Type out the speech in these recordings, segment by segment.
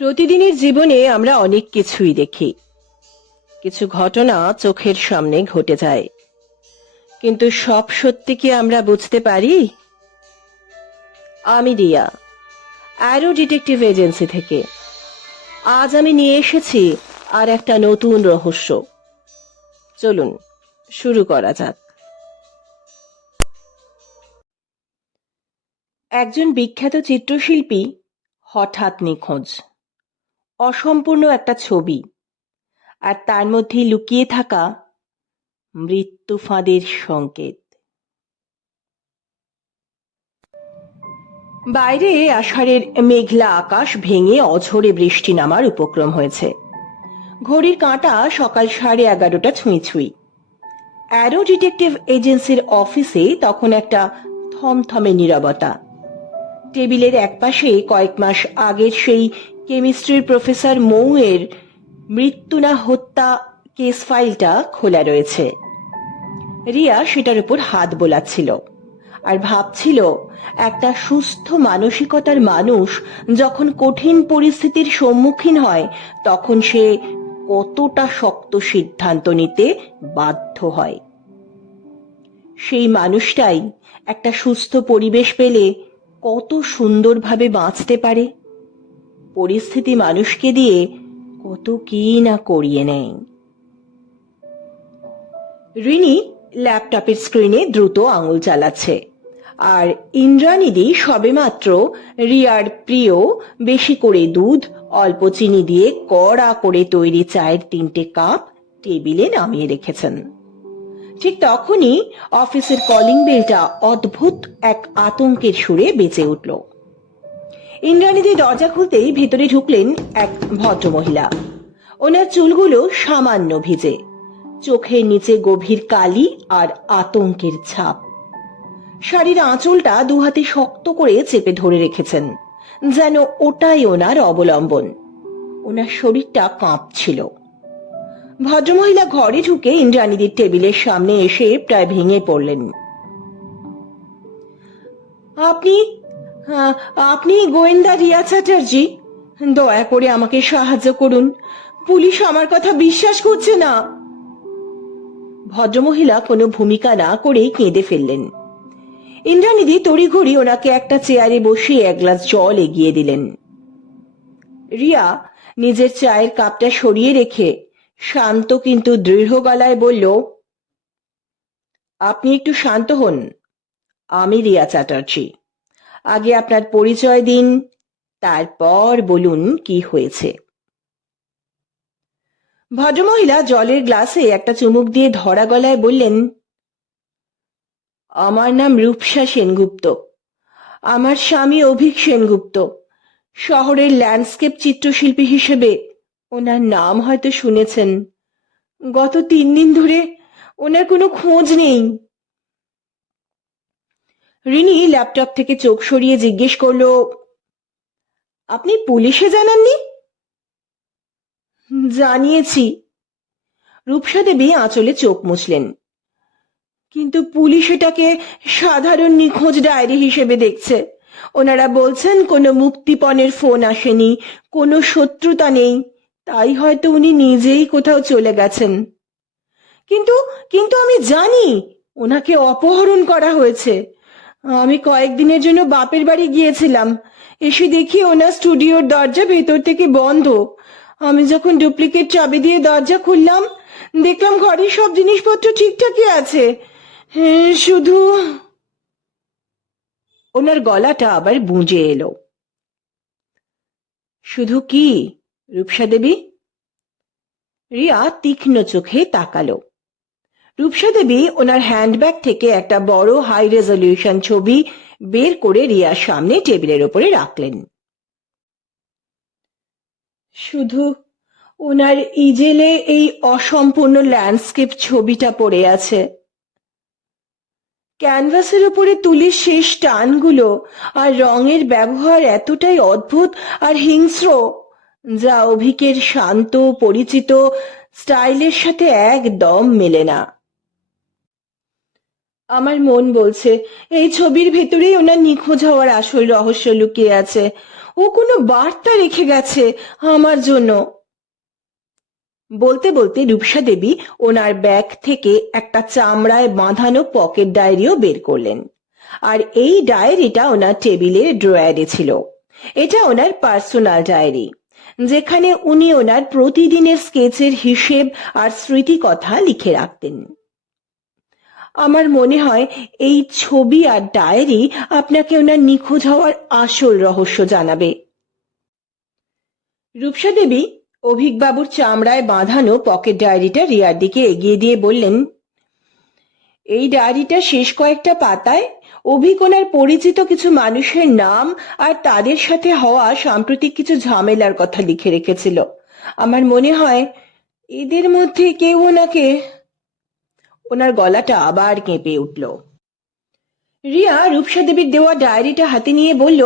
প্রতিদিনের জীবনে আমরা অনেক কিছুই দেখি। কিছু ঘটনা চোখের সামনে ঘটে যায়, কিন্তু সব সত্যি কি আমরা বুঝতে পারি? আমি রিয়া, অ্যারো ডিটেকটিভ এজেন্সি থেকে। আজ আমি নিয়ে এসেছি আর একটা নতুন রহস্য। চলুন শুরু করা যাক। একজন বিখ্যাত চিত্রশিল্পী হঠাৎ নিখোঁজ। অসম্পূর্ণ একটা ছবি, আর তার মধ্যে লুকিয়ে থাকা মৃত্যু ফাঁদের সংকেত। বাইরে আষাঢ়ের মেঘলা আকাশ ভেঙে অঝোরে বৃষ্টি নামার উপক্রম হয়েছে। ঘড়ির কাঁটা সকাল 11:30 ছুঁই ছুঁই। অ্যারো ডিটেকটিভ এজেন্সির অফিসে তখন একটা থমথমে নীরবতা। টেবিলের একপাশে কয়েক মাস আগের সেই কেমিস্ট্রির প্রফেসর মৌয়ের মৃত্যু না হত্যা কেস ফাইলটা খোলা রয়েছে। রিয়া সেটার উপর হাত বোলাচ্ছিল আর ভাবছিল, একটা সুস্থ মানসিকতার মানুষ যখন কঠিন পরিস্থিতির সম্মুখীন হয় তখন সে কতটা শক্ত সিদ্ধান্ত নিতে বাধ্য হয়। সেই মানুষটাই একটা সুস্থ পরিবেশ পেলে কত সুন্দরভাবে বাঁচতে পারে। পরিস্থিতি মানুষকে দিয়ে কত কি না করিয়ে নেয়। রিনি ল্যাপটপের স্ক্রিনে দ্রুত আঙুল চালাচ্ছে, আর ইন্দ্রানিধি সবেমাত্র রিয়ার প্রিয় বেশি করে দুধ, অল্প চিনি দিয়ে কড়া করে তৈরি চায়ের 3টে কাপ টেবিলে নামিয়ে রেখেছেন। ঠিক তখনই অফিসের কলিং বেলটা অদ্ভুত এক আতঙ্কের সুরে বেজে উঠল। ইন্দ্রানিধি দরজা খুলতেই ভেতরে ঢুকলেন এক ভদ্রমহিলা। ওনার চুলগুলো সামান্য ভিজে, চোখের নিচে গভীর কালি আর আতঙ্কের ছাপ। শাড়ির আঁচলটা দুহাতে শক্ত করে চেপে ধরে রেখেছেন, যেন ওটাই ওনার অবলম্বন। ওনার শরীরটা কাঁপছিল। ভদ্রমহিলা ঘরে ঢুকে ইন্দ্রানিধির টেবিলের সামনে এসে প্রায় ভেঙে পড়লেন। আপনি আপনি গোয়েন্দা রিয়া চ্যাটার্জি? দয়া করে আমাকে সাহায্য করুন, পুলিশ আমার কথা বিশ্বাস করছে না। ভদ্রমহিলা কোনো ভূমিকা না করেই কেঁদে ফেললেন। ইন্দ্রানিধি তড়িঘড়ি ওনাকে একটা চেয়ারে বসিয়ে এক গ্লাস জল এগিয়ে দিলেন। রিয়া নিজের চায়ের কাপটা সরিয়ে রেখে শান্ত কিন্তু দৃঢ় গলায় বলল, আপনি একটু শান্ত হন। আমি রিয়া চ্যাটার্জি। আগে আপনার পরিচয় দিন, তারপর বলুন কি হয়েছে। ভদ্রমহিলা জলের গ্লাসে একটা চুমুক দিয়ে ধরা গলায় বললেন, আমার নাম রূপসা সেনগুপ্ত। আমার স্বামী অভিক সেনগুপ্ত। শহরের ল্যান্ডস্কেপ চিত্রশিল্পী হিসেবে ওনার নাম হয়তো শুনেছেন। গত 3 দিন ধরে ওনার কোনো খোঁজ নেই। রিনি ল্যাপটপ থেকে চোখ সরিয়ে জিজ্ঞেস করল, আপনি পুলিশে জানাননি? জানিয়েছি। রূপসা দেবী আঁচলে চোখ মুছলেন। কিন্তু পুলিশ এটাকে সাধারণ নিখোঁজ ডায়েরি হিসেবে দেখছে। ওনারা বলছেন কোনো মুক্তিপণের ফোন আসেনি, কোনো শত্রুতা নেই, তাই হয়তো উনি নিজেই কোথাও চলে গেছেন। কিন্তু কিন্তু আমি জানি ওনাকে অপহরণ করা হয়েছে। আমি কয়েকদিনের জন্য বাপের বাড়ি গিয়েছিলাম। এসে দেখি ওনার স্টুডিওর দরজা ভেতর থেকে বন্ধ। আমি যখন ডুপ্লিকেট চাবি দিয়ে দরজা খুললাম, দেখলাম ঘরের সব জিনিসপত্র ঠিকঠাকই আছে। শুধু ওনার গলাটা আবার বুঁজে এলো। শুধু কি, রূপসা দেবী? রিয়া তীক্ষ্ণ চোখে তাকালো। রূপসা দেবী ওনার হ্যান্ডব্যাগ থেকে একটা বড় হাই রেজলিউশন ছবি বের করে রিয়ার সামনে টেবিলের উপরে রাখলেন। শুধু ওনার ইজেলে এই অসম্পূর্ণ ল্যান্ডস্কেপ ছবিটা পড়ে আছে। ক্যানভাসের উপরে তুলির শেষ টানগুলো আর রঙের ব্যবহার এতটাই অদ্ভুত আর হিংস্র, যা অভিকের শান্ত পরিচিত স্টাইলের সাথে একদম মেলে না। আমার মন বলছে এই ছবির ভেতরেই ওনার নিখোঁজ হওয়ার আসল রহস্য লুকিয়ে আছে। ও কোনো বার্তা রেখে গেছে আমার জন্য। বলতে বলতে রূপসা দেবী ওনার ব্যাগ থেকে একটা চামড়ায় বাঁধানো পকেট ডায়েরিও বের করলেন। আর এই ডায়েরিটা ওনার টেবিলের ড্রয়ারে ছিল। এটা ওনার পার্সোনাল ডায়েরি, যেখানে উনি ওনার প্রতিদিনের স্কেচের হিসেব আর স্মৃতি কথা লিখে রাখতেন। আমার মনে হয় এই ছবি আর ডায়েরি আপনাকে ওনার নিখোঁজ হওয়ার আসল রহস্য জানাবে। রূপসা দেবী অভিকবাবুর চামড়ায় বাঁধানো পকেট ডায়েরিটা রিয়ার দিকে এগিয়ে দিয়ে বললেন, এই ডায়েরিটা শেষ কয়েকটা পাতায় অভিক ওনার পরিচিত কিছু মানুষের নাম আর তাদের সাথে হওয়া সাম্প্রতিক কিছু ঝামেলার কথা লিখে রেখেছিল। আমার মনে হয় এদের মধ্যে কেউ ওনাকে। ওনার গলাটা আবার কেঁপে উঠল। রিয়া রূপসা দেবীর দেওয়া ডায়েরিটা হাতে নিয়ে বলল,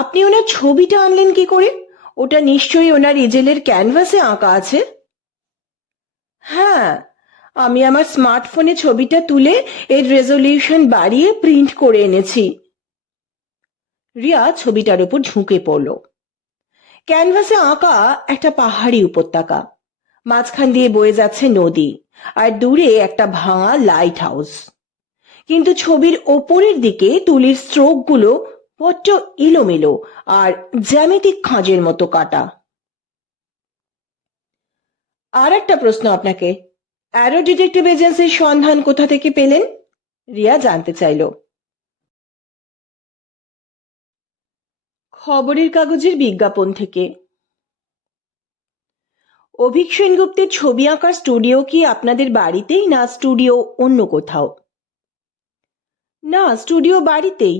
আপনি ওনার ছবিটা আনলেন কি করে? ওটা নিশ্চয়ই ওনার ইজেলের ক্যানভাসে আঁকা আছে। হ্যাঁ, আমি আমার স্মার্টফোনে ছবিটা তুলে এর রেজলিউশন বাড়িয়ে প্রিন্ট করে এনেছি। রিয়া ছবিটার উপর ঝুঁকে পড়ল। ক্যানভাসে আঁকা একটা পাহাড়ি উপত্যকা, মাঝখান দিয়ে বয়ে যাচ্ছে নদী, আর দূরে একটা ভাঙা লাইট হাউস। কিন্তু ছবির ওপরের দিকে তুলির স্ট্রোকগুলো বড্ড এলোমেলো আর জ্যামিতিক খাঁজের মতো কাটা। আর একটা প্রশ্ন আপনাকে, অ্যারো ডিটেকটিভ এজেন্সির সন্ধান কোথা থেকে পেলেন? রিয়া জানতে চাইল। খবরের কাগজের বিজ্ঞাপন থেকে। অভিক সেনগুপ্তের ছবি আঁকার স্টুডিও কি আপনাদের বাড়িতেই, না স্টুডিও অন্য কোথাও? না, স্টুডিও বাড়িতেই।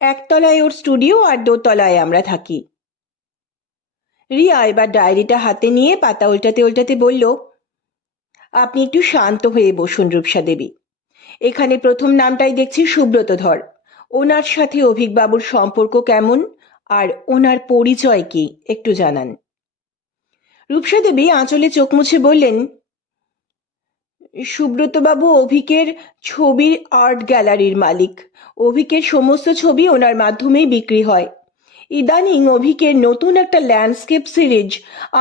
একতলায় ওর স্টুডিও আর দোতলায় আমরা থাকি। রিয়া এবার ডায়েরিটা হাতে নিয়ে পাতা উল্টাতে উল্টাতে বলল, আপনি একটু শান্ত হয়ে বসুন রূপসা দেবী। এখানে প্রথম নামটাই দেখছি সুব্রত ধর। ওনার সাথে অভিকবাবুর সম্পর্ক কেমন আর ওনার পরিচয় কি একটু জানান। রূপসা দেবী আঁচলে চোখ মুছে বললেন, সুব্রতবাবু অভিকের ছবির আর্ট গ্যালারির মালিক। অভিকের সমস্ত ছবি ওনার মাধ্যমেই বিক্রি হয়। ইদানিং অভিকের নতুন একটা ল্যান্ডস্কেপ সিরিজ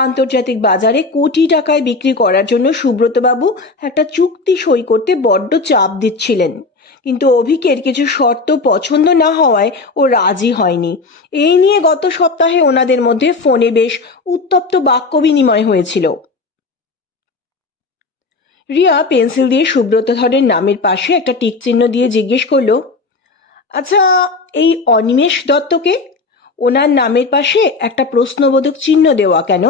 আন্তর্জাতিক বাজারে কোটি টাকায় বিক্রি করার জন্য সুব্রতবাবু একটা চুক্তি সই করতে বড্ড চাপ দিচ্ছিলেন, কিন্তু অভিকের কিছু শর্ত পছন্দ না হওয়ায় ও রাজি হয়নি। এই নিয়ে গত সপ্তাহে ওনাদের মধ্যে ফোনে বেশ উত্তপ্ত বাক্য বিনিময় হয়েছিল। রিয়া পেন্সিল দিয়ে সুব্রত ধরের নামের পাশে একটা টিক চিহ্ন দিয়ে জিজ্ঞেস করলো, আচ্ছা, এই অনিমেষ দত্তকে? ওনার নামের পাশে একটা প্রশ্নবোধক চিহ্ন দেওয়া কেন?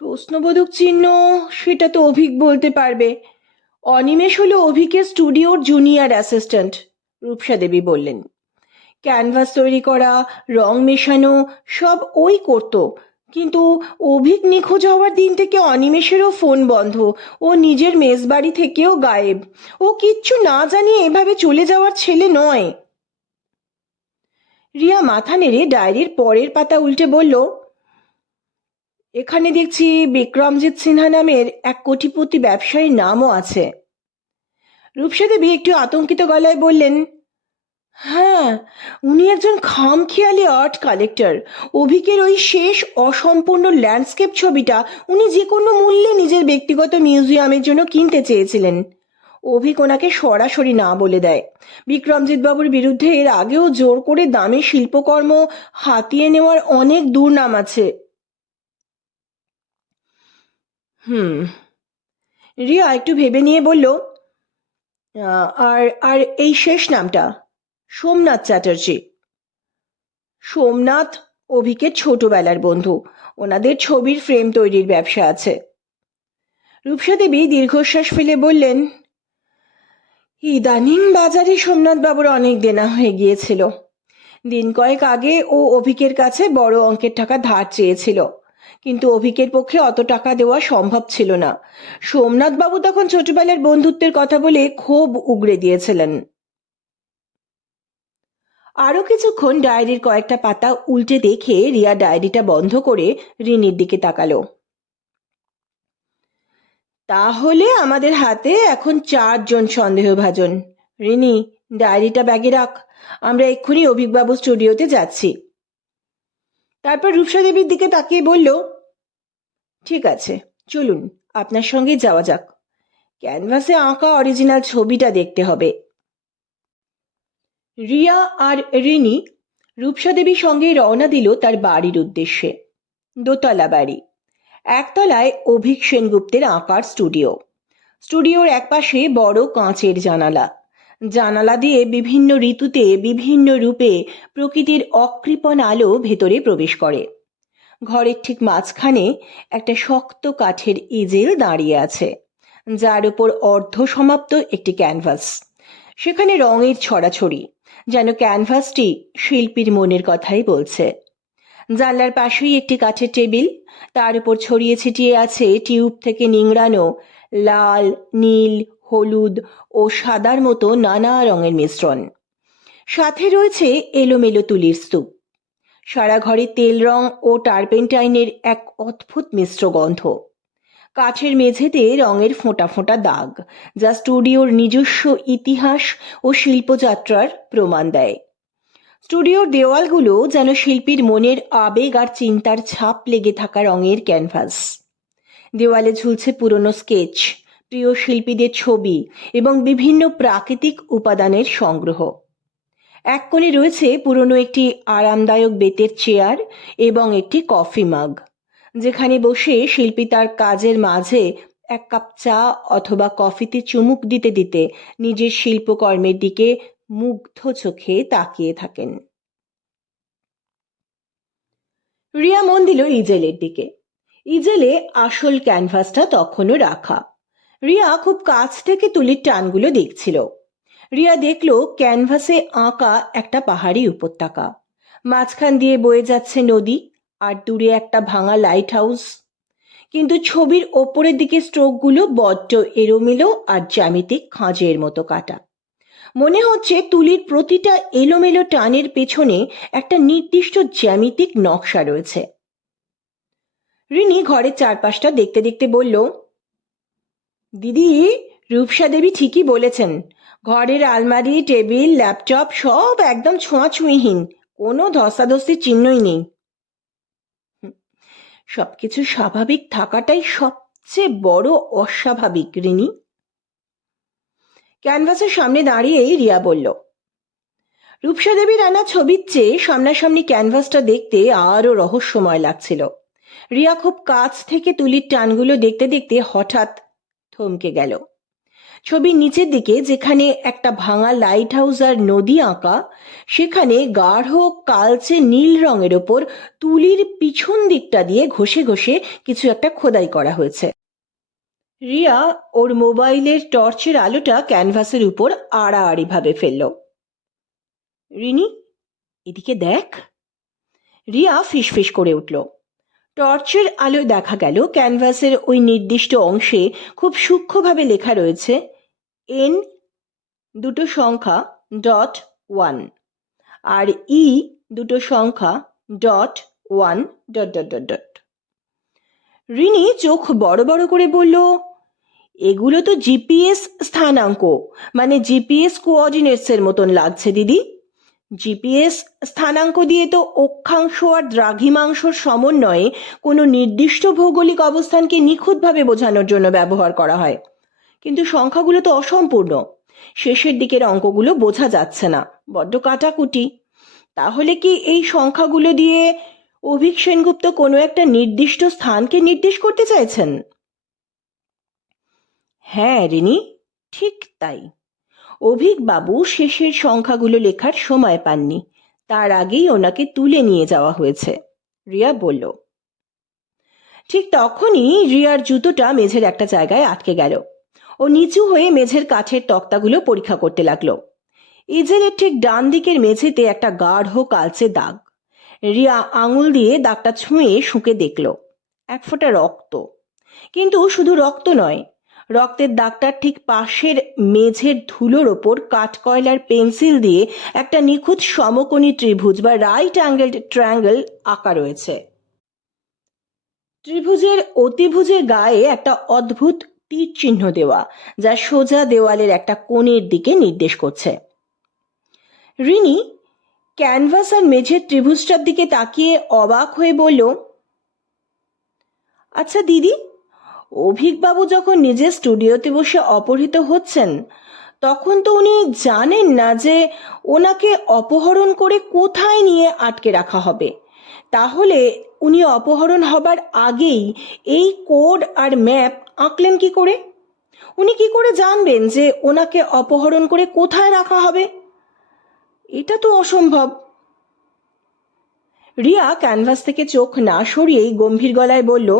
প্রশ্নবোধক চিহ্ন সেটা তো অভিক বলতে পারবে। অনিমেষ হলো অভিকের স্টুডিওর জুনিয়র অ্যাসিস্ট্যান্ট, রূপসা দেবী বললেন। ক্যানভাস তৈরি করা, রং মেশানো সব ওই করতো, কিন্তু অভিক নিখোঁজ হওয়ার দিন থেকে অনিমেষেরও ফোন বন্ধ। ও নিজের মেসবাড়ি থেকেও গায়েব। ও কিচ্ছু না জানিয়ে এভাবে চলে যাওয়ার ছেলে নয়। রিয়া মাথা নেড়ে ডায়েরির পরের পাতা উল্টে বলল, এখানে দেখছি বিক্রমজিৎ সিনহা নামের এক কোটিপতি ব্যবসায়ীর নামও আছে। রূপসা দেবী একটু আতঙ্কিত গলায় বললেন, হ্যাঁ, উনি একজন খামখেয়ালি আর্ট কালেক্টর। অভিকের ওই শেষ অসম্পূর্ণ ল্যান্ডস্কেপ ছবিটা উনি যে কোনো মূল্যে নিজের ব্যক্তিগত মিউজিয়ামের জন্য কিনতে চেয়েছিলেন। অভিক ওনাকে সরাসরি না বলে দেয়। বিক্রমজিৎ বাবুর বিরুদ্ধে এর আগেও জোর করে দামি শিল্পকর্ম হাতিয়ে নেওয়ার অনেক দুর্নাম আছে। রিয়া একটু ভেবে নিয়ে বলল, আর আর এই শেষ নামটা? সোমনাথ চ্যাটার্জি। সোমনাথ অভিকের ছোটবেলার বন্ধু। ওনাদের ছবির ফ্রেম তৈরির ব্যবসা আছে। রূপসা দেবী দীর্ঘশ্বাস ফেলে বললেন, ইদানিং বাজারে সোমনাথ বাবুর অনেক দেনা হয়ে গিয়েছিল। দিন কয়েক আগে ও অভিকের কাছে বড় অঙ্কের টাকা ধার চেয়েছিল, কিন্তু অভিকের পক্ষে অত টাকা দেওয়া সম্ভব ছিল না। সোমনাথ বাবু তখন ছোটবেলার বন্ধুত্বের কথা বলে ক্ষোভ উগরে দিয়েছিলেন। আরো কিছুক্ষণ ডায়েরির কয়েকটা পাতা উল্টে দেখে রিয়া ডায়েরিটা বন্ধ করে রিনির দিকে তাকালো। তাহলে আমাদের হাতে এখন 4 জন সন্দেহভাজন। রিনি, ডায়েরিটা ব্যাগে রাখ। আমরা এক্ষুনি অভিকবাবু স্টুডিওতে যাচ্ছি। তারপর রূপসা দেবীর দিকে তাকিয়ে বলল, ঠিক আছে, চলুন আপনার সঙ্গে যাওয়া যাক। ক্যানভাসে আঁকা অরিজিনাল ছবিটা দেখতে হবে। রিয়া আর রিনি রূপসা দেবীর সঙ্গে রওনা দিল তার বাড়ির উদ্দেশ্যে। দোতলা বাড়ি। একতলায় অভিক সেনগুপ্তের আঁকার স্টুডিও। স্টুডিওর একপাশে বড় কাঁচের জানালা। জানালা দিয়ে বিভিন্ন ঋতুতে বিভিন্ন রূপে প্রকৃতির অকৃপণ আলো ভেতরে প্রবেশ করে। ঘরের ঠিক মাঝখানে একটা শক্ত কাঠের ইজেল দাঁড়িয়ে আছে, যার উপর অর্ধ সমাপ্ত একটি ক্যানভাস। সেখানে রঙের ছড়াছড়ি, যেন ক্যানভাসটি শিল্পীর মনের কথাই বলছে। জানলার পাশেই একটি কাঠের টেবিল, তার উপর ছড়িয়ে ছিটিয়ে আছে টিউব থেকে নিংড়ানো লাল, নীল, হলুদ ও সাদার মতো নানা রঙের মিশ্রণ। সাথে রয়েছে এলোমেলো তুলির স্তূপ। সারা ঘরে তেল রং ও টারপেন্টাইনের এক অদ্ভুত মিশ্র গন্ধ। কাঠের মেঝেতে রঙের ফোঁটা ফোঁটা দাগ, যা স্টুডিওর নিজস্ব ইতিহাস ও শিল্পযাত্রার প্রমাণ দেয়। স্টুডিওর দেওয়ালগুলো যেন শিল্পীর মনের আবেগ আর চিন্তার ছাপ লেগে থাকা রঙের ক্যানভাস। দেওয়ালে ঝুলছে পুরনো স্কেচ, প্রিয় শিল্পীদের ছবি এবং বিভিন্ন প্রাকৃতিক উপাদানের সংগ্রহ। এক কোণে রয়েছে পুরনো একটি আরামদায়ক বেতের চেয়ার এবং একটি কফি মাগ, যেখানে বসে শিল্পী তার কাজের মাঝে এক কাপ চা অথবা কফিতে চুমুক দিতে দিতে নিজের শিল্পকর্মের দিকে মুগ্ধ চোখে তাকিয়ে থাকেন। রিয়া মন দিল ইজেলের দিকে। ইজেলে আসল ক্যানভাসটা তখনও রাখা। রিয়া খুব কাছ থেকে তুলির টানগুলো দেখছিল। রিয়া দেখল ক্যানভাসে আঁকা একটা পাহাড়ি উপত্যকা, মাঝখান দিয়ে বয়ে যাচ্ছে নদী, আর দূরে একটা ভাঙা লাইট হাউস। কিন্তু ছবির ওপরের দিকে স্ট্রোকগুলো বড্ড এলোমেলো আর জ্যামিতিক খাঁজের মতো কাটা। মনে হচ্ছে তুলির প্রতিটা এলোমেলো টানের পেছনে একটা নির্দিষ্ট জ্যামিতিক নকশা রয়েছে। রিনি ঘরের চারপাশটা দেখতে দেখতে বলল, দিদি, রূপসা দেবী ঠিকই বলেছেন। ঘরের আলমারি, টেবিল, ল্যাপটপ সব একদম ছোঁয়াছুঁইহীন, কোনো ধস্তাধস্তির চিহ্নই নেই। সবকিছু স্বাভাবিক থাকাটাই সবচেয়ে বড় অস্বাভাবিক, রিনি। ক্যানভাসের সামনে দাঁড়িয়েই রিয়া বলল। রূপসা দেবীর আনা ছবির চেয়ে সামনাসামনি ক্যানভাসটা দেখতে আরো রহস্যময় লাগছিল। রিয়া খুব কাছ থেকে তুলির টানগুলো দেখতে দেখতে হঠাৎ থমকে গেল। ছবির নিচের দিকে যেখানে একটা ভাঙা লাইট হাউস আর নদী আঁকা, সেখানে গাঢ় কালচে নীল রঙের ওপর তুলির পিছন দিকটা দিয়ে ঘষে ঘষে কিছু একটা খোদাই করা হয়েছে। রিয়া ওর মোবাইলের টর্চের আলোটা ক্যানভাসের উপর আড়াআড়ি ভাবে ফেলল। রিনি, এদিকে দেখ। রিয়া ফিসফিস করে উঠল। টর্চের আলোয় দেখা গেল ক্যানভাসের ওই নির্দিষ্ট অংশে খুব সূক্ষ্মভাবে লেখা রয়েছে N দুটো সংখ্যা .1 আর E দুটো সংখ্যা .1 ... রিনি চোখ বড় বড় করে বলল, এগুলো তো জিপিএস স্থানাঙ্ক, মানে জিপিএস কোঅর্ডিনেটস এর মতন লাগছে দিদি। জিপিএস স্থানাঙ্ক দিয়ে তো অক্ষাংশ আর দ্রাঘিমাংশর সমন্বয়ে কোনো নির্দিষ্ট ভৌগোলিক অবস্থানকে নিখুঁতভাবে বোঝানোর জন্য ব্যবহার করা হয়, কিন্তু সংখ্যাগুলো তো অসম্পূর্ণ। শেষের দিকের অঙ্কগুলো বোঝা যাচ্ছে না, বড্ড কাটাকুটি। তাহলে কি এই সংখ্যাগুলো দিয়ে অভিক সেনগুপ্ত কোনো একটা নির্দিষ্ট স্থানকে নির্দেশ করতে চাইছেন? হ্যাঁ রিনি, ঠিক তাই। অভিক বাবু শেষের সংখ্যাগুলো লেখার সময় পাননি, তার আগেই ওনাকে তুলে নিয়ে যাওয়া হয়েছে, রিয়া বলল। ঠিক তখনই রিয়ার জুতোটা মেঝের একটা জায়গায় আটকে গেল। ও নিচু হয়ে মেঝের কাঠের তক্তাগুলো পরীক্ষা করতে লাগলো। ইজেলের ঠিক ডান দিকের মেঝেতে একটা গাঢ় কালচে দাগ। রিয়া আঙুল দিয়ে দাগটা ছুঁয়ে শুঁকে দেখল, এক ফোঁটা রক্ত। কিন্তু শুধু রক্ত নয়, রক্তের দাগটার ঠিক পাশের মেঝের ধুলোর ওপর কাঠকয়লার পেন্সিল দিয়ে একটা নিখুঁত সমকোণী ত্রিভুজ বা রাইট অ্যাঙ্গেলড ট্রায়াঙ্গেল আঁকা রয়েছে। ত্রিভুজের অতিভুজের গায়ে একটা অদ্ভুত তীর চিহ্ন দেওয়া, যা সোজা দেওয়ালের একটা কোণের দিকে নির্দেশ করছে। রিনি ক্যানভাস আর মেঝের ত্রিভুজটার দিকে তাকিয়ে অবাক হয়ে বলল, আচ্ছা দিদি, অভিকবাবু যখন নিজের স্টুডিওতে বসে অপহৃত হচ্ছেন তখন তো উনি জানেন না যে ওনাকে অপহরণ করে কোথায় নিয়ে আটকে রাখা হবে। তাহলে উনি অপহরণ হবার আগেই এই কোড আর ম্যাপ আঁকলেন কি করে? উনি কি করে জানবেন যে ওনাকে অপহরণ করে কোথায় রাখা হবে? এটা তো অসম্ভব। রিয়া ক্যানভাস থেকে চোখ না সরিয়েই গম্ভীর গলায় বলল,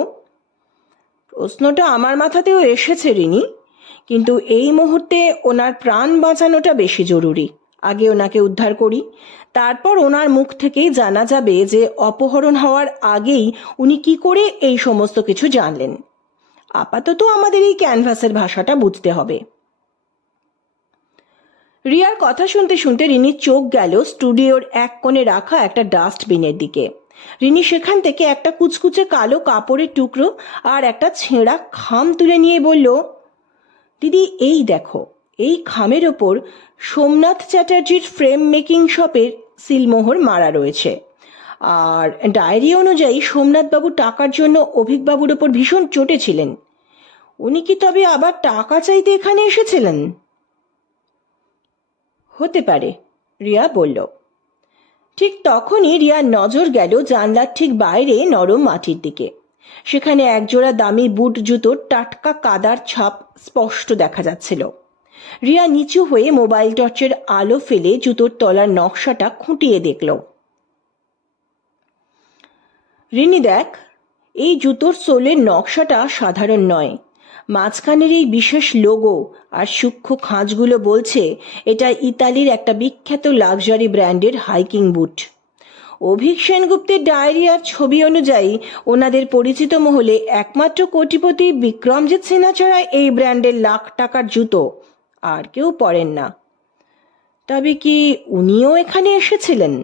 প্রশ্নটা আমার মাথাতেও এসেছে রিনি, কিন্তু এই মুহূর্তে ওনার প্রাণ বাঁচানোটা বেশি জরুরি। আগে ওনাকে উদ্ধার করি, তারপর ওনার মুখ থেকেই জানা যাবে যে অপহরণ হওয়ার আগেই উনি কি করে এই সমস্ত কিছু জানলেন। আপাতত আমাদের এই ক্যানভাসের ভাষাটা বুঝতে হবে। রিয়ার কথা শুনতে শুনতে রিনির চোখ গেল স্টুডিওর এক কোণে রাখা একটা ডাস্টবিনের দিকে। রিনি সেখান থেকে একটা কুচকুচে কালো কাপড়ের টুকরো আর একটা ছেঁড়া খাম তুলে নিয়ে বলল, দিদি এই দেখো, এই খামের ওপর সোমনাথ চ্যাটার্জির ফ্রেম মেকিং শপের সিলমোহর মারা রয়েছে। আর ডায়েরি অনুযায়ী সোমনাথবাবু টাকার জন্য অভিকবাবুর ওপর ভীষণ চটেছিলেন। উনি কি তবে আবার টাকা চাইতে এখানে এসেছিলেন? হতে পারে, রিয়া বলল। ঠিক তখনই রিয়ার নজর গেল জানলার ঠিক বাইরে নরম মাটির দিকে। সেখানে একজোড়া দামি বুট জুতোর টাটকা কাদার ছাপ স্পষ্ট দেখা যাচ্ছিল। রিয়া নিচু হয়ে মোবাইল টর্চের আলো ফেলে জুতোর তলার নকশাটা খুঁটিয়ে দেখল। রিনি দেখ, এই জুতোর সোলের নকশাটা সাধারণ নয়। মাঝখানের এই বিশেষ লোগো আর সূক্ষ্ম খাঁজগুলো বলছে এটা ইতালির একটা বিখ্যাত লাক্সারি ব্র্যান্ডের হাইকিং বুট। অভিক সেনগুপ্তের ডায়েরি আর ছবি অনুযায়ী ওনাদের পরিচিত মহলে একমাত্র কোটিপতি বিক্রমজিৎ সিনহা ছাড়া এই ব্র্যান্ডের লাখ টাকার জুতো আর কেউ পরেন না। তবে কি উনিও এখানে এসেছিলেন?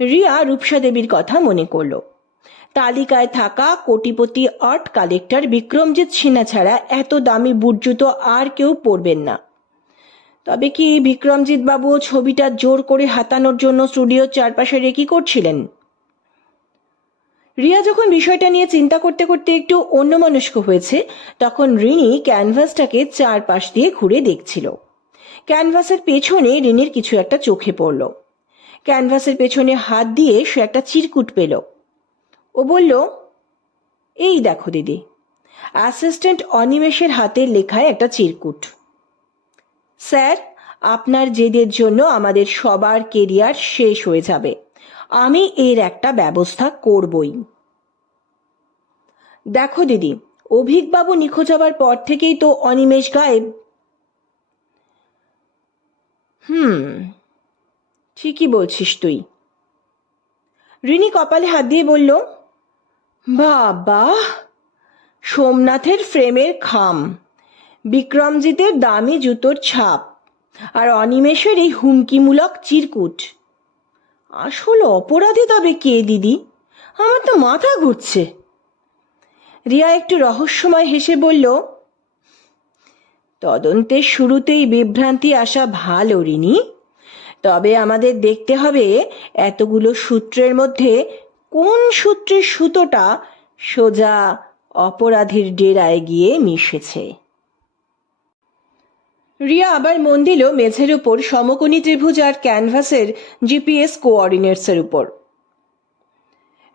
রিয়া রূপসা দেবীর কথা মনে করল। তালিকায় থাকা কোটিপতি আর্ট কালেক্টর বিক্রমজিৎ সিনহা ছাড়া এত দামি বুট জুতো আর কেউ পরবেন না। তবে কি বিক্রমজিৎ বাবু ছবিটা জোর করে হাতানোর জন্য স্টুডিওর চারপাশে রেকি করছিলেন? রিয়া যখন বিষয়টা নিয়ে চিন্তা করতে করতে একটু অন্যমনস্ক হয়েছে, তখন রিনি ক্যানভাসটাকে চারপাশ দিয়ে ঘুরে দেখছিল। ক্যানভাসের পেছনে রিনির কিছু একটা চোখে পড়ল। ক্যানভাসের পেছনে হাত দিয়ে সে একটা চিরকুট পেল। ও বলল, এই দেখো দিদি, অ্যাসিস্ট্যান্ট অনিমেষের হাতের লেখায় একটা চিরকুট। স্যার, আপনার জেদের জন্য আমাদের সবার কেরিয়ার শেষ হয়ে যাবে। আমি এর একটা ব্যবস্থা করবই। দেখো দিদি, অভিকবাবু নিখোঁজ হবার পর থেকেই তো অনিমেষ গায়েব। ঠিকই বলছিস তুই। রিনি কপালে হাত দিয়ে বলল, বাবা, সোমনাথের ফ্রেমের খাম, বিক্রমজিতের দামি জুতোর ছাপ আর অনিমেষের এই হুমকিমূলক চিরকুট। আসল অপরাধী তবে কে দিদি? আমার তো মাথা ঘুরছে। রিয়া একটু রহস্যময় হেসে বলল, তদন্তের শুরুতেই বিভ্রান্তি আসা ভালো রিনি। তবে আমাদের দেখতে হবে এতগুলো সূত্রের মধ্যে কোন সূত্রের সুতোটা সোজা অপরাধীর ডেরায় গিয়ে মিশেছে। রিয়া আবার মন দিল মেঝের উপর সমকোণী ত্রিভুজ আর ক্যানভাসের জিপিএস কোঅর্ডিনেটসের উপর।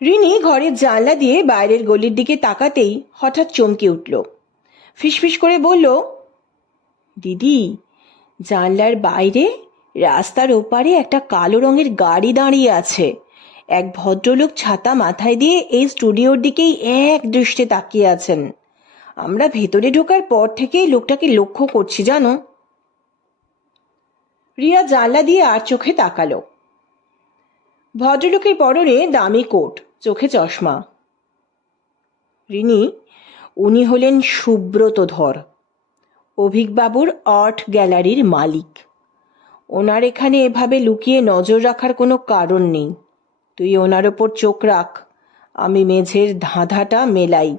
রিনি ঘরের জানলা দিয়ে বাইরের গলির দিকে তাকাতেই হঠাৎ চমকে উঠল। ফিসফিস করে বলল, দিদি, জানলার বাইরে রাস্তার ওপারে একটা কালো রঙের গাড়ি দাঁড়িয়ে আছে। এক ভদ্রলোক ছাতা মাথায় দিয়ে এই স্টুডিওর দিকেই এক দৃষ্টে তাকিয়ে আছেন। আমরা ভেতরে ঢোকার পর থেকেই লোকটাকে লক্ষ্য করছি জানো। রিয়া জানলা দিয়ে আর চোখে তাকালো। ভদ্রলোকের পরনে দামি কোট, চোখে চশমা। রিনি, উনি হলেন সুব্রত ধর, অভিকবাবুর আর্ট গ্যালারির মালিক। ওনার এখানে এভাবে লুকিয়ে নজর রাখার কোনো কারণ নেই। তুই ওনার ওপর চোখ রাখ, আমি মেঝের ধাঁধাটা মেলাই।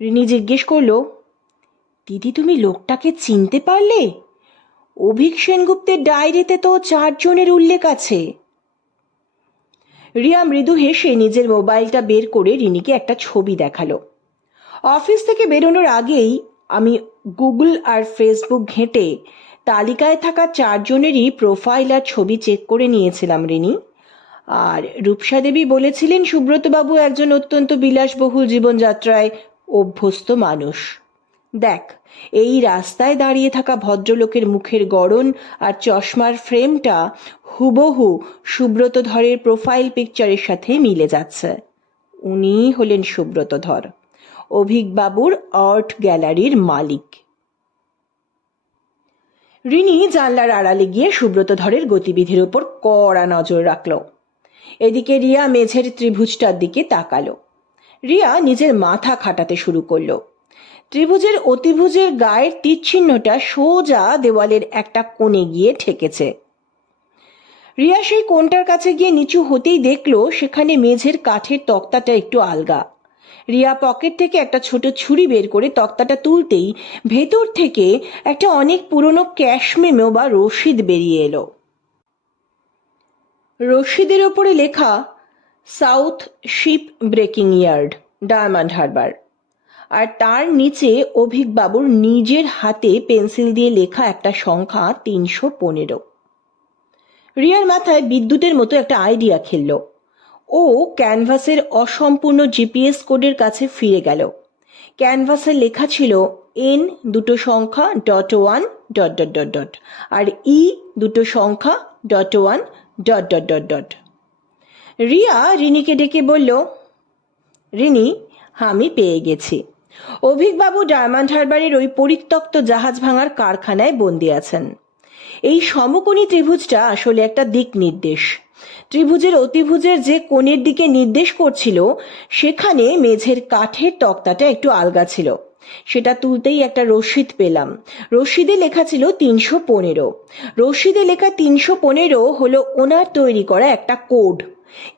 রিনি জিজ্ঞেস করল, দিদি তুমি লোকটাকে চিনতে পারলে? অভিক সেনগুপ্তের ডায়েরিতে তো 4 জনের উল্লেখ আছে। রিয়া মৃদু হেসে নিজের মোবাইলটা বের করে রিনিকে একটা ছবি দেখালো। অফিস থেকে বেরোনোর আগেই আমি গুগল আর ফেসবুক ঘেঁটে তালিকায় থাকা 4 জনেরই প্রোফাইল আর ছবি চেক করে নিয়েছিলাম রিনি। আর রূপসা দেবী বলেছিলেন সুব্রতবাবু একজন অত্যন্ত বিলাসবহুল জীবনযাত্রায় অভ্যস্ত মানুষ। দেখ, এই রাস্তায় দাঁড়িয়ে থাকা ভদ্রলোকের মুখের গড়ন আর চশমার ফ্রেমটা হুবহু সুব্রত ধরের প্রোফাইল পিকচারের সাথে মিলে যাচ্ছে। উনি হলেন সুব্রত ধর, অভিকবাবুর আর্ট গ্যালারির মালিক। রিনি জানলার আড়ালে গিয়ে সুব্রত ধরের গতিবিধির উপর কড়া নজর রাখল। এদিকে রিয়া মেঝের ত্রিভুজটার দিকে তাকালো। রিয়া নিজের মাথা খাটাতে শুরু করলো। ত্রিভুজের অতিভুজের গায়ের তীর চিহ্নটা সোজা দেওয়ালের একটা কোণে গিয়ে ঠেকেছে। রিয়া সেই কোণটার কাছে গিয়ে নিচু হতেই দেখলো সেখানে মেঝের কাঠের তক্তাটা একটু আলগা। রিয়া পকেট থেকে একটা ছোট ছুরি বের করে তক্তাটা তুলতেই ভেতর থেকে একটা অনেক পুরনো ক্যাশ মেমো বা রসিদ বেরিয়ে এলো। রসিদের ওপরে লেখা south ship breaking yard, Diamond Harbour, আর তার নিচে অভিকবাবুর নিজের হাতে পেন্সিল দিয়ে লেখা একটা সংখ্যা 315। রিয়ার মাথায় বিদ্যুতের মতো একটা আইডিয়া খেলল। ও ক্যানভাসের অসম্পূর্ণ জিপিএস কোডের কাছে ফিরে গেল। ক্যানভাসে লেখা ছিল N দুটো সংখ্যা .1 ... আর E দুটো সংখ্যা .1 ... রিয়া রিনিকে ডেকে বলল, রিনি, আমি পেয়ে গেছি। অভিকবাবু ডায়মন্ড হারবারের ওই পরিত্যক্ত জাহাজ ভাঙার কারখানায় বন্দি আছেন। এই সমকোণী ত্রিভুজটা আসলে একটা দিক নির্দেশ। ত্রিভুজের অতিভুজের যে কোণের দিকে নির্দেশ করছিল সেখানে মেঝের কাঠের তক্তাটা একটু আলগা ছিল। সেটা তুলতেই একটা রসিদ পেলাম। রসিদে লেখা ছিল 315। রসিদে লেখা 315 হলো ওনার তৈরি করা একটা কোড।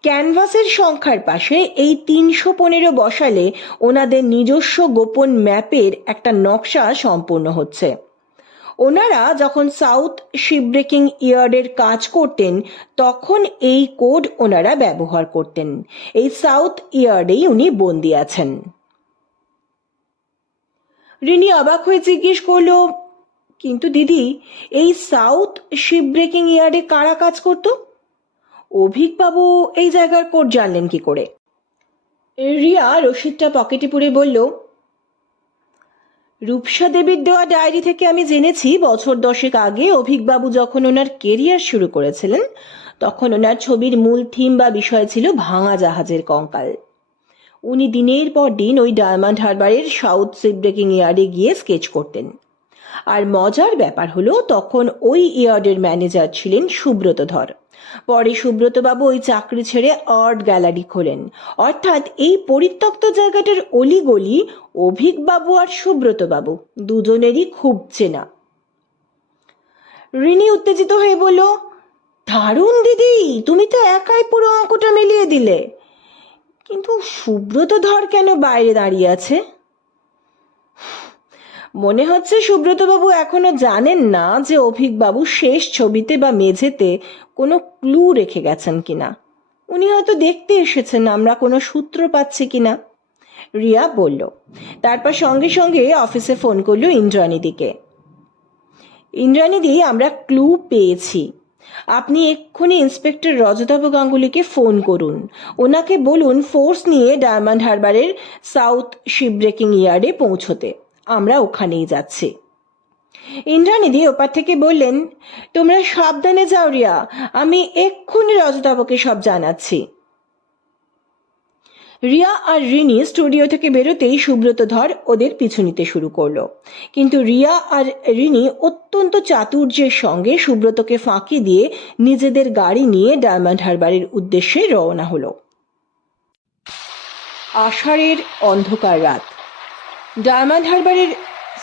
ক্যানভাসের সংখ্যার পাশে এই 315 বসালে ওনাদের নিজস্ব গোপন ম্যাপের একটা নকশা সম্পূর্ণ হচ্ছে। ওনারা যখন সাউথ শিপ ব্রেকিং ইয়ার্ডের কাজ করতেন তখন এই কোড ওনারা ব্যবহার করতেন। এই সাউথ ইয়ার্ডেই উনি বন্দি আছেন। রিনি অবাক হয়ে জিজ্ঞেস করলো, কিন্তু দিদি, এই সাউথ শিপ ব্রেকিং ইয়ার্ডে কারা কাজ করত? অভিকবাবু এই জায়গার কোড জানলেন কি করে? রিয়া রসিদটা পকেটে পুরে বলল, রূপসা দেবীর দেওয়া ডায়েরি থেকে আমি জেনেছি বছর 10 আগে অভিকবাবু যখন ওনার কেরিয়ার শুরু করেছিলেন তখন ওনার ছবির মূল থিম বা বিষয় ছিল ভাঙা জাহাজের কঙ্কাল। উনি দিনের পর দিন ওই ডায়মন্ড হারবারের সাউথ শিপ ব্রেকিং ইয়ার্ডে গিয়ে স্কেচ করতেন। আর মজার ব্যাপার হলো তখন ওই ইয়ার্ডের ম্যানেজার ছিলেন সুব্রত ধর। পরে সুব্রতবাবু ওই চাকরি ছেড়ে আর্ট গ্যালারি খোলেন। অর্থাৎ এই পরিত্যক্ত জায়গাটার অলিগলি অভিকবাবু আর সুব্রতবাবু দুজনেরই খুব চেনা। রিনি উত্তেজিত হয়ে বলল, দারুণ দিদি, তুমি তো একাই পুরো অঙ্কটা মিলিয়ে দিলে। কিন্তু সুব্রত ধর কেন বাইরে দাঁড়িয়ে আছে? মনে হচ্ছে সুব্রতবাবু এখনো জানেন না যে অভিকবাবু শেষ ছবিতে বা মেঝেতে কোনো ক্লু রেখে গেছেন কিনা। উনি হয়তো দেখতে এসেছেন আমরা কোনো সূত্র পাচ্ছি কিনা, রিয়া বলল। তারপর সঙ্গে সঙ্গে অফিসে ফোন করলো ইন্দ্রাণীদিকে। ইন্দ্রাণীদি, আমরা ক্লু পেয়েছি। আপনি এক্ষুনি ইন্সপেক্টর রজতাভ গাঙ্গুলিকে ফোন করুন। ওনাকে বলুন ফোর্স নিয়ে ডায়মন্ড হারবারের সাউথ শিপ ব্রেকিং ইয়ার্ডে পৌঁছতে। আমরা ওখানেই যাচ্ছি। ইন্দ্রাণীদি ওপার থেকে বললেন, তোমরা সাবধানে যাও রিয়া, আমি এক্ষুনি রজতাভকে সব জানাচ্ছি। রিয়া আর রিনি স্টুডিও থেকে বেরোতেই সুব্রত ধর ওদের পিছু নিতে শুরু করলো। কিন্তু রিয়া আর রিনি অত্যন্ত চাতুর্যের সঙ্গে সুব্রতকে ফাঁকি দিয়ে নিজেদের গাড়ি নিয়ে ডায়মন্ড হারবারের উদ্দেশ্যে রওনা হলো। আষাঢ়ের অন্ধকার রাত। ডায়মন্ড হারবারের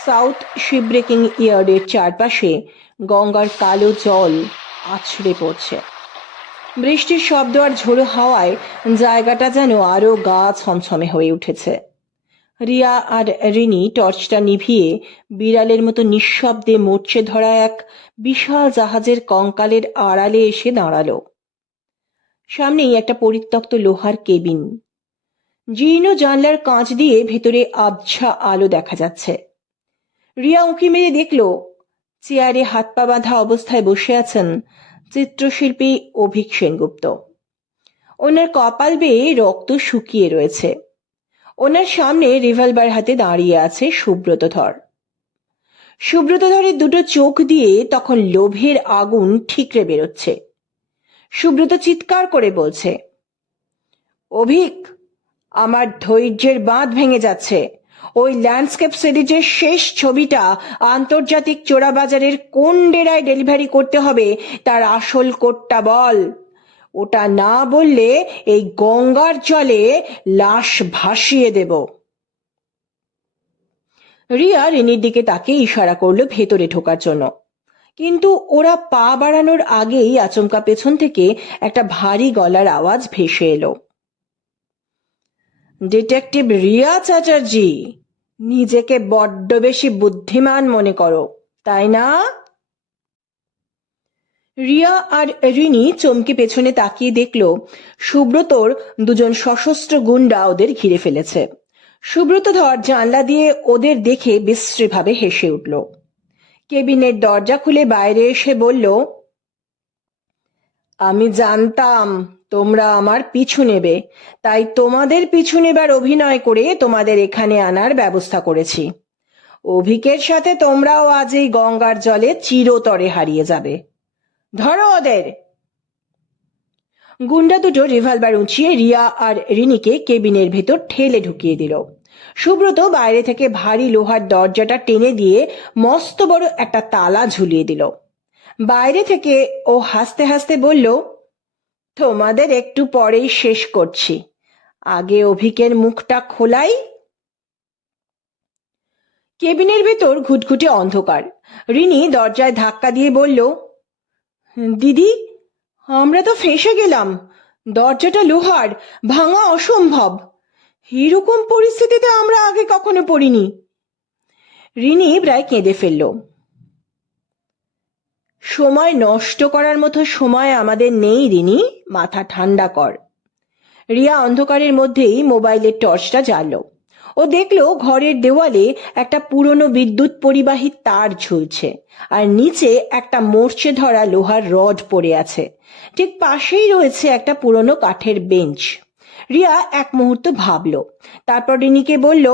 সাউথ শিপ ব্রেকিং ইয়ার্ডের চারপাশে গঙ্গার কালো জল আছড়ে পড়ছে। বৃষ্টির শব্দ আর ঝোড়ো হাওয়ায় জায়গাটা যেন আরো গা ছমছমে হয়ে উঠেছে। রিয়া আর রিনি টর্চটা নিভিয়ে বিড়ালের মতো নিঃশব্দে মরচে ধরা এক বিশাল জাহাজের কঙ্কালের আড়ালে এসে দাঁড়ালো। সামনেই একটা পরিত্যক্ত লোহার কেবিন। জীর্ণ জানলার কাঁচ দিয়ে ভেতরে আবছা আলো দেখা যাচ্ছে। রিয়া উঁকি মেরে দেখল চেয়ারে হাত পা বাঁধা অবস্থায় বসে আছেন চিত্রশিল্পী অভিক সেনগুপ্ত। ওনার কপাল বেয়ে রক্ত শুকিয়ে রয়েছে। ওনার সামনে রিভলভার হাতে দাঁড়িয়ে আছে সুব্রত ধর। সুব্রত ধরের দুটো চোখ দিয়ে তখন লোভের আগুন ঠিকরে বেরোচ্ছে। সুব্রত চিৎকার করে বলছে, অভিক, আমার ধৈর্যের বাঁধ ভেঙে যাচ্ছে। ওই ল্যান্ডস্কেপ সিরিজের শেষ ছবিটা আন্তর্জাতিক চোরাবাজারের কোন ডেরায় ডেলিভারি করতে হবে তার আসল কোডটা বল। ওটা না বললে এই গঙ্গার জলে লাশ ভাসিয়ে দেব। রিয়া রিনির দিকে তাকিয়ে ইশারা করলো ভেতরে ঢোকার জন্য, কিন্তু ওরা পা বাড়ানোর আগেই আচমকা পেছন থেকে একটা ভারী গলার আওয়াজ ভেসে এলো, ডিটেকটিভ রিয়া চ্যাটার্জি, নিজেকে বড্ড বেশি বুদ্ধিমান মনে করো, তাই না? রিয়া আর রিনি চমকে পেছনে তাকিয়ে দেখল সুব্রতর দুজন সশস্ত্র গুন্ডা ওদের ঘিরে ফেলেছে। সুব্রত ধর জানলা দিয়ে ওদের দেখে বিশ্রীভাবে হেসে উঠল। কেবিনের দরজা খুলে বাইরে এসে বলল, আমি জানতাম তোমরা আমার পিছু নেবে, তাই তোমাদের পিছু নেবার অভিনয় করে তোমাদের এখানে আনার ব্যবস্থা করেছি। অভিকের সাথে তোমরাও আজ এই গঙ্গার জলে চিরতরে হারিয়ে যাবে। ধরো ওদের। গুন্ডা দুটো রিভলভার উঁচিয়ে রিয়া আর রিনিকে কেবিনের ভেতর ঠেলে ঢুকিয়ে দিল। সুব্রত বাইরে থেকে ভারী লোহার দরজাটা টেনে দিয়ে মস্ত বড় একটা তালা ঝুলিয়ে দিল। বাইরে থেকে ও হাসতে হাসতে বলল, তোমাদের একটু পরেই শেষ করছি, আগে অভিকের মুখটা খোলাই। কেবিনের ভেতর ঘুটঘুটে অন্ধকার। রিনি দরজায় ধাক্কা দিয়ে বলল, দিদি, আমরা তো ফেঁসে গেলাম। দরজাটা লোহার, ভাঙা অসম্ভব। এরকম পরিস্থিতিতে আমরা আগে কখনো পড়িনি। রিনি প্রায় কেঁদে ফেলল। সময় নষ্ট করার মতো সময় আমাদের নেই রিনি, মাথা ঠান্ডা কর। রিয়া অন্ধকারের মধ্যেই মোবাইলের টর্চটা জ্বালল। ও দেখলো ঘরের দেওয়ালে একটা পুরনো বিদ্যুৎ পরিবাহী তার ঝুলছে, আর নিচে একটা মরচে ধরা লোহার রড পড়ে আছে। ঠিক পাশেই রয়েছে একটা পুরনো কাঠের বেঞ্চ। রিয়া এক মুহূর্ত ভাবল, তারপর রিনিকে বলল,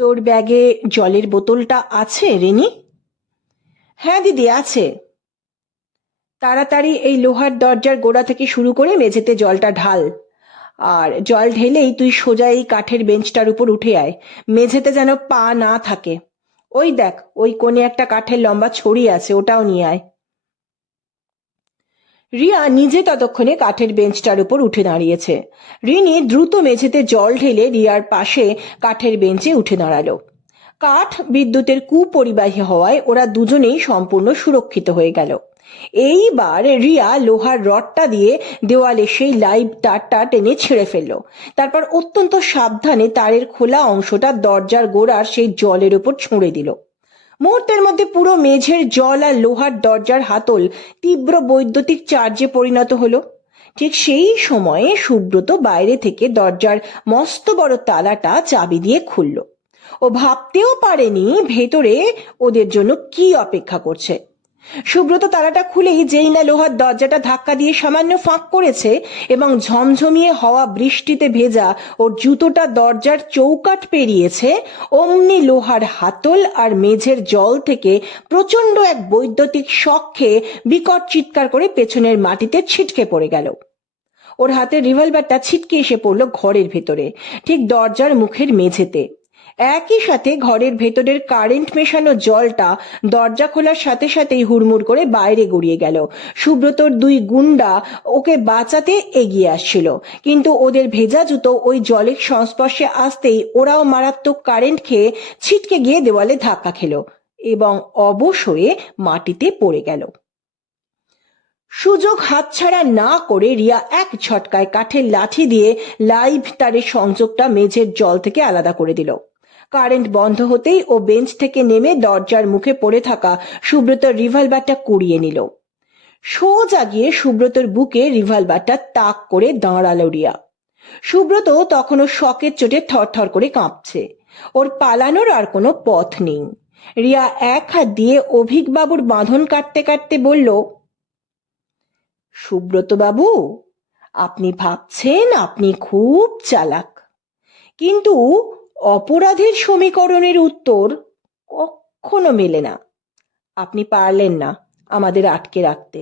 তোর ব্যাগে জলের বোতলটা আছে রিনি? হ্যাঁ দিদি, আছে। তাড়াতাড়ি এই লোহার দরজার গোড়া থেকে শুরু করে মেঝেতে জলটা ঢাল, আর জল ঢেলেই তুই সোজা এই কাঠের বেঞ্চটার উপর উঠে আয়, মেঝেতে যেন পা না থাকে। ওই দেখ, ওই কোণে একটা কাঠের লম্বা ছড়ি আছে, ওটাও নিয়ে আয়। রিয়া নিজে ততক্ষণে কাঠের বেঞ্চটার উপর উঠে দাঁড়িয়েছে। রিনি দ্রুত মেঝেতে জল ঢেলে রিয়ার পাশে কাঠের বেঞ্চে উঠে দাঁড়ালো। কাঠ বিদ্যুতের কুপরিবাহী হওয়ায় ওরা দুজনেই সম্পূর্ণ সুরক্ষিত হয়ে গেল। এইবার রিয়া লোহার রডটা দিয়ে দেওয়ালে সেই লাইভ তারটা টেনে ছিঁড়ে ফেলল। তারপর অত্যন্ত সাবধানে তারের খোলা অংশটা দরজার গোড়ার সেই জলের উপর ছুঁড়ে দিল। মুহূর্তের মধ্যে পুরো মেঝের জল আর লোহার দরজার হাতল তীব্র বৈদ্যুতিক চার্জে পরিণত হলো। ঠিক সেই সময়ে সুব্রত বাইরে থেকে দরজার মস্ত বড় তালাটা চাবি দিয়ে খুলল। ও ভাবতেও পারেনি ভেতরে ওদের জন্য কি অপেক্ষা করছে। সুব্রত তালাটা খুলেই যেই না লোহার দরজাটা ধাক্কা দিয়ে সামান্য ফাঁক করেছে এবং ঝমঝমিয়ে হওয়া বৃষ্টিতে ভেজা ওর জুতোটা দরজার চৌকাঠ পেরিয়েছে, অমনি লোহার হাতল আর মেঝের জল থেকে প্রচন্ড এক বৈদ্যুতিক শক খেয়ে বিকট চিৎকার করে পেছনের মাটিতে ছিটকে পড়ে গেল। ওর হাতে রিভলভারটা ছিটকে এসে পড়লো ঘরের ভেতরে, ঠিক দরজার মুখের মেঝেতে। একই সাথে ঘরের ভেতরের কারেন্ট মেশানো জলটা দরজা খোলার সাথে সাথেই হুড়মুড় করে বাইরে গড়িয়ে গেল। সুব্রতর দুই গুন্ডা ওকে বাঁচাতে এগিয়ে আসছিল, কিন্তু ওদের ভেজা জুতো ওই জলের সংস্পর্শে আসতেই ওরাও মারাত্মক কারেন্ট খেয়ে ছিটকে গিয়ে দেওয়ালে ধাক্কা খেল এবং অবশ হয়ে মাটিতে পড়ে গেল। সুযোগ হাতছাড়া না করে রিয়া এক ঝটকায় কাঠের লাঠি দিয়ে লাইভ তারের সংযোগটা মেঝের জল থেকে আলাদা করে দিল। কারেন্ট বন্ধ হতেই ও বেঞ্চ থেকে নেমে দরজার মুখে পড়ে থাকা সুব্রতর রিভলভারটা কুড়িয়ে নিল। সোজা গিয়ে সুব্রতর বুকে রিভলভারটা তাক করে দাঁড়ালো রিয়া। সুব্রত তখনও শকের চোটে থরথর করে কাঁপছে। ওর পালানোর আর কোনো পথ নেই। রিয়া এক হাত দিয়ে অভিক বাবুর বাঁধন কাটতে কাটতে বলল, সুব্রত বাবু, আপনি ভাবছেন আপনি খুব চালাক, কিন্তু অপরাধের সমীকরণের উত্তর কখনো মেলে না। আপনি পারলেন না আমাদের আটকে রাখতে।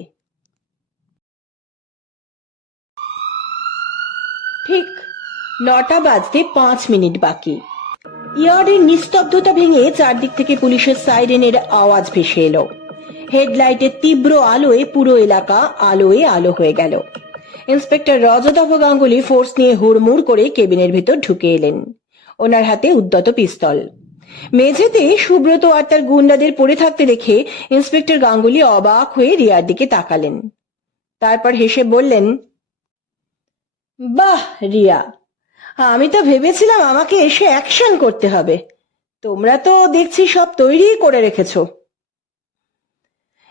ঠিক 9টা বাজতে 5 মিনিট বাকি। ইয়ার্ডের নিস্তব্ধতা ভেঙে চারদিক থেকে পুলিশের সাইরেনের আওয়াজ ভেসে এলো। হেডলাইটের তীব্র আলোয় পুরো এলাকা আলোয় আলো হয়ে গেল। ইন্সপেক্টর রজতাভ গাঙ্গুলি ফোর্স নিয়ে হুড়মুড় করে কেবিনের ভেতর ঢুকে এলেন। ওনার হাতে উদ্যত পিস্তল। মেঝেতে সুব্রত আর তার গুন্ডাদের পড়ে থাকতে দেখে ইন্সপেক্টর গাঙ্গুলি অবাক হয়ে রিয়ার দিকে তাকালেন। তারপর হেসে বললেন, বাহ রিয়া, আমি তো ভেবেছিলাম আমাকে এসে অ্যাকশন করতে হবে। তোমরা তো দেখছি সব তৈরি করে রেখেছ।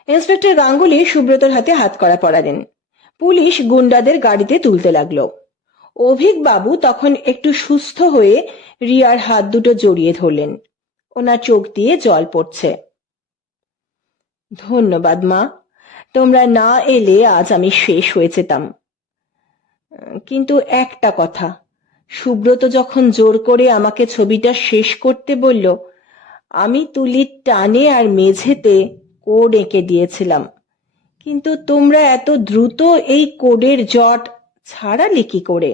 ইন্সপেক্টর গাঙ্গুলি সুব্রতর হাতে হাত করা পরালেন। পুলিশ গুন্ডাদের গাড়িতে তুলতে লাগলো। অভিক বাবু তখন একটু সুস্থ হয়ে রিয়ার হাত দুটো জড়িয়ে ধরলেন। ওনার চোখ দিয়ে জল পড়ছে। ধন্যবাদ মা, তোমরা না এলে আজ আমি শেষ হয়ে যেতাম। কিন্তু একটা কথা, সুব্রত যখন জোর করে আমাকে ছবিটা শেষ করতে বলল, আমি তুলির টানে আর মেঝেতে কোড এঁকে দিয়েছিলাম, কিন্তু তোমরা এত দ্রুত এই কোডের জট ছাড়ালে কি করে?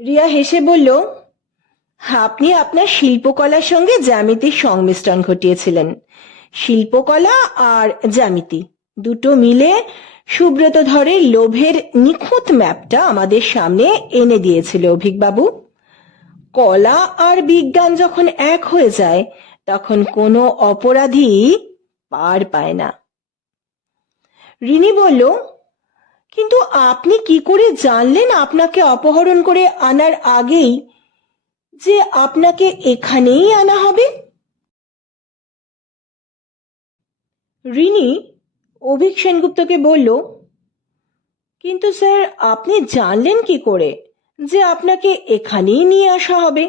রিয়া হেসে বলল, আপনি আপনার শিল্পকলার সঙ্গে জ্যামিতির সংমিশ্রণ ঘটিয়েছিলেন। শিল্পকলা আর জ্যামিতি দুটো মিলে সুব্রত ধরের লোভের নিখুঁত ম্যাপটা আমাদের সামনে এনে দিয়েছিল অভিকবাবু। কলা আর বিজ্ঞান যখন এক হয়ে যায় তখন কোনো অপরাধী পার পায় না। রিনি বলল, কিন্তু আপনি কি করে জানলেন আপনাকে অপহরণ করে আনার আগেই যে আপনাকে এখানেই আনা হবে? রিনি অভিক সেনগুপ্তকে বলল, কিন্তু স্যার আপনি জানলেন কি করে যে আপনাকে এখানেই নিয়ে আসা হবে?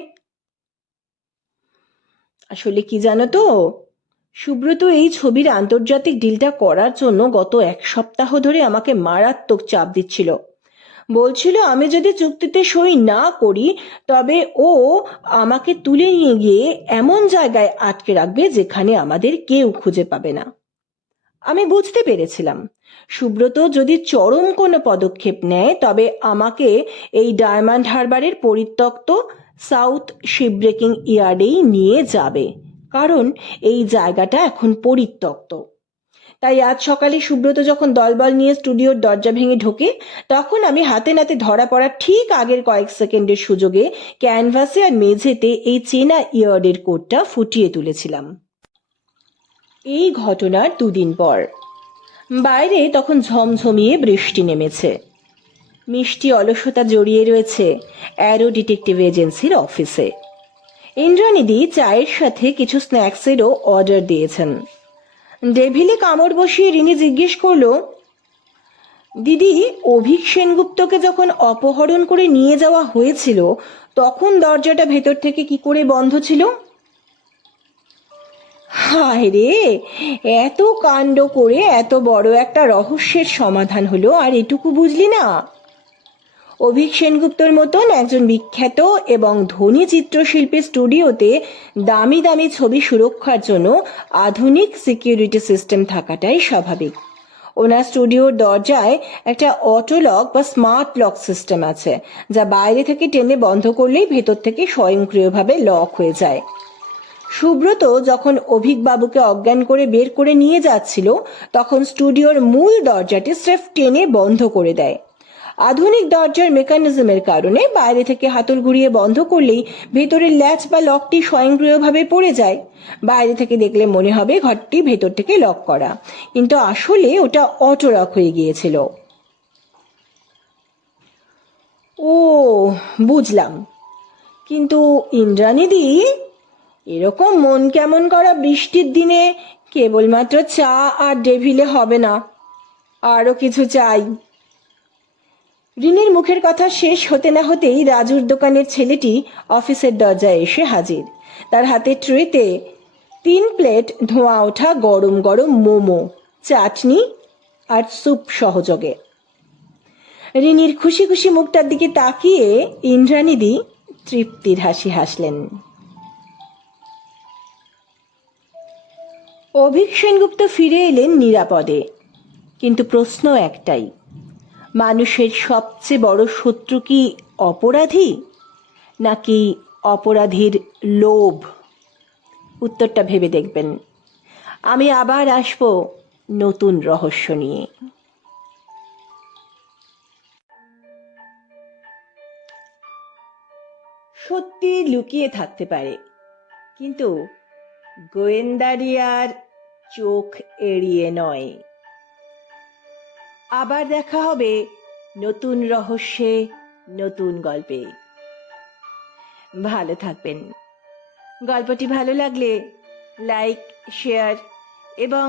আসলে কি জানো তো, সুব্রত এই ছবির আন্তর্জাতিক ডিলটা করার জন্য গত 1 সপ্তাহ ধরে আমাকে মারাত্মক চাপ দিচ্ছিল। বলছিল আমি যদি চুক্তিতে সই না করি তবে ও আমাকে তুলে নিয়ে গিয়ে এমন জায়গায় আটকে রাখবে যেখানে আমাদের কেউ খুঁজে পাবে না। আমি বুঝতে পেরেছিলাম সুব্রত যদি চরম কোনো পদক্ষেপ নেয় তবে আমাকে এই ডায়মন্ড হারবারের পরিত্যক্ত সাউথ শিপব্রেকিং ইয়ার্ডেই নিয়ে যাবে, কারণ এই জায়গাটা এখন পরিত্যক্ত। তাই আজ সকালে সুব্রত যখন দলবল নিয়ে স্টুডিওর দরজা ভেঙে ঢোকে তখন আমি হাতে নাতে ধরা পড়ার ঠিক আগের কয়েক সেকেন্ডের সুযোগে ক্যানভাসে আর মেঝেতে এই চেনা ইয়ার্ডের কোডটা ফুটিয়ে তুলেছিলাম। এই ঘটনার 2 দিন পর বাইরে তখন ঝমঝমিয়ে বৃষ্টি নেমেছে। মিষ্টি অলসতা জড়িয়ে রয়েছে অ্যারো ডিটেকটিভ এজেন্সির অফিসে। ইন্দ্রানিধি চায়ের সাথে কিছু স্ন্যাক্সেরও অর্ডার দিয়েছেন। টেবিলে কামড় বসিয়ে রিনি জিজ্ঞেস করলো, দিদি, অভিক সেনগুপ্তকে যখন অপহরণ করে নিয়ে যাওয়া হয়েছিল তখন দরজাটা ভেতর থেকে কি করে বন্ধ ছিল? হায় রে, এত কাণ্ড করে এত বড় একটা রহস্যের সমাধান হলো আর এটুকু বুঝলি না? অভিক সেনগুপ্তর মতন একজন বিখ্যাত এবং ধনী চিত্রশিল্পীর স্টুডিওতে দামি দামি ছবি সুরক্ষার জন্য আধুনিক সিকিউরিটি সিস্টেম থাকাটাই স্বাভাবিক। ওনার স্টুডিওর দরজায় একটা অটো লক বা স্মার্ট লক সিস্টেম আছে, যা বাইরে থেকে টেনে বন্ধ করলেই ভেতর থেকে স্বয়ংক্রিয়ভাবে লক হয়ে যায়। সুব্রত যখন অভিক বাবুকে অজ্ঞান করে বের করে নিয়ে যাচ্ছিল তখন স্টুডিওর মূল দরজাটি স্রেফ টেনে বন্ধ করে দেয়, আধুনিক দরজার মেকানিজমের কারণে বাইরে থেকে হাতল ঘুরিয়ে বন্ধ করলেই ভেতরের ল্যাচ বা লকটি স্বয়ংক্রিয়ভাবে পড়ে যায়। বাইরে থেকে দেখলে মনে হবে ঘরটি ভেতর থেকে লক করা, কিন্তু আসলে ওটা অটো লক হয়ে গিয়েছিল। ও, বুঝলাম। কিন্তু ইন্দ্রাণীদি, এরকম মন কেমন করা বৃষ্টির দিনে কেবলমাত্র চা আর ডেভিলে হবে না, আরো কিছু চাই। রিনির মুখের কথা শেষ হতে না হতেই রাজুর দোকানের ছেলেটি অফিসের দরজায় এসে হাজির। তার হাতে ট্রেতে 3 প্লেট ধোঁয়া ওঠা গরম গরম মোমো, চাটনি আর স্যুপ সহযোগে। রিনির খুশি খুশি মুখটার দিকে তাকিয়ে ইন্দ্রাণীদি তৃপ্তির হাসি হাসলেন। অভিক সেনগুপ্ত ফিরে এলেন নিরাপদে, কিন্তু প্রশ্ন একটাই, মানুষের সবচেয়ে বড় শত্রু কি অপরাধী নাকি অপরাধীর লোভ? উত্তরটা ভেবে দেখবেন। আমি আবার আসবো নতুন রহস্য নিয়ে। সত্যি লুকিয়ে থাকতে পারে, কিন্তু গোয়েন্দারি আর চোখ এড়িয়ে নয়। আবার দেখা হবে নতুন রহস্যে, নতুন গল্পে। ভালো থাকবেন। গল্পটি ভালো লাগলে লাইক, শেয়ার এবং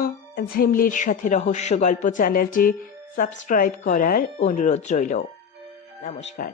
ঝিমলির সাথে রহস্য গল্প চ্যানেলটি সাবস্ক্রাইব করার অনুরোধ রইল। নমস্কার।